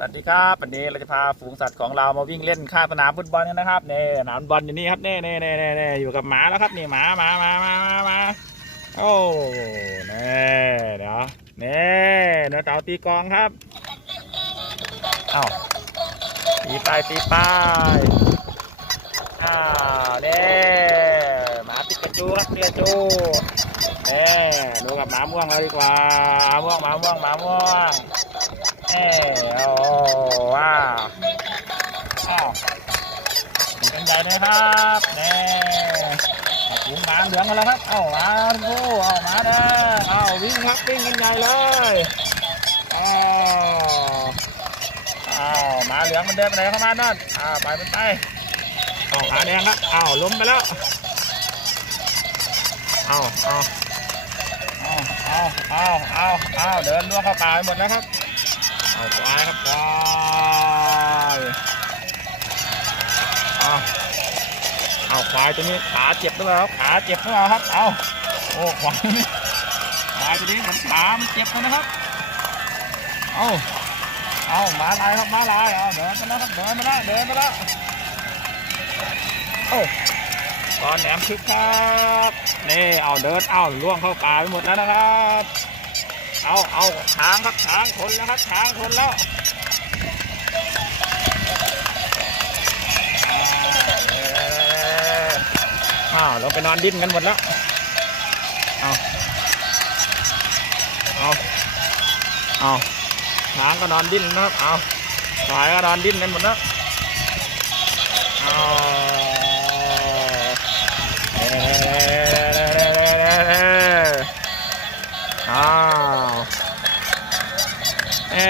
สวัสดีครับวันนี้เราจะพาฝูงสัตว์ของเรามาวิ่งเล่นข้างสนามฟุตบอลกันนะครับเนี่ยสนามบอลอยู่นี่ครับเนี่นี่นี่นี่นี่อยู่กับหมาแล้วครับนี่หมาหมาหมาหมาหมาหมาโอ้เนี่เดี๋ยวนี่เนื้อเต่าตีกองครับเอ้าตีไปตีไปอ้าวนี่หมาปิกาจูครับปิกาจูนี่ดูกับหมาม่วงเราดีกว่าหมาม่วงหมาม่วงหมาม่วง เอ้โอ้ว้าวอ้าวดีกันใหญ่เลยครับนี่ถุงหมาเหลืองกันแล้วครับเอ้ามาดูเอามาเด้อเอาวิ่งครับวิ่งกันใหญ่เลยอ้าวอ้าวหมาเหลืองมันเดินไปไหนเข้ามานั่นอ้าวไปมันไปเอาขาแดงครับอ้าวล้มไปแล้วเอาเอาเอาเอาเอาเอาเอาเดินล่วงเข้าป่าไปหมดแล้วครับ เอาควายครับควายเอาเอาควายตัวนี้ขาเจ็บหรือเปล่าครับขาเจ็บหรือเปล่าครับ เอาโอ้ควายควายตัวนี้เหมือนขามันเจ็บเลยนะครับ เอาเอามาลายครับมาลายเอาเดินมาแล้วครับเดินมาแล้วเดินมาแล้วโอ้ตอนแหนมคึกครับ นี่เอาเดินเอาล่วงเข้าป่าไปหมดแล้วนะครับ เอาเอาช้างครับช้างคนแล้วครับช้างคนแล้วอ้าวเราไปนอนดิ้นกันหมดแล้วเอาเอาเอาช้างก็นอนดิ้นนะครับเอาควายก็นอนดิ้นกันหมดแล้วเอา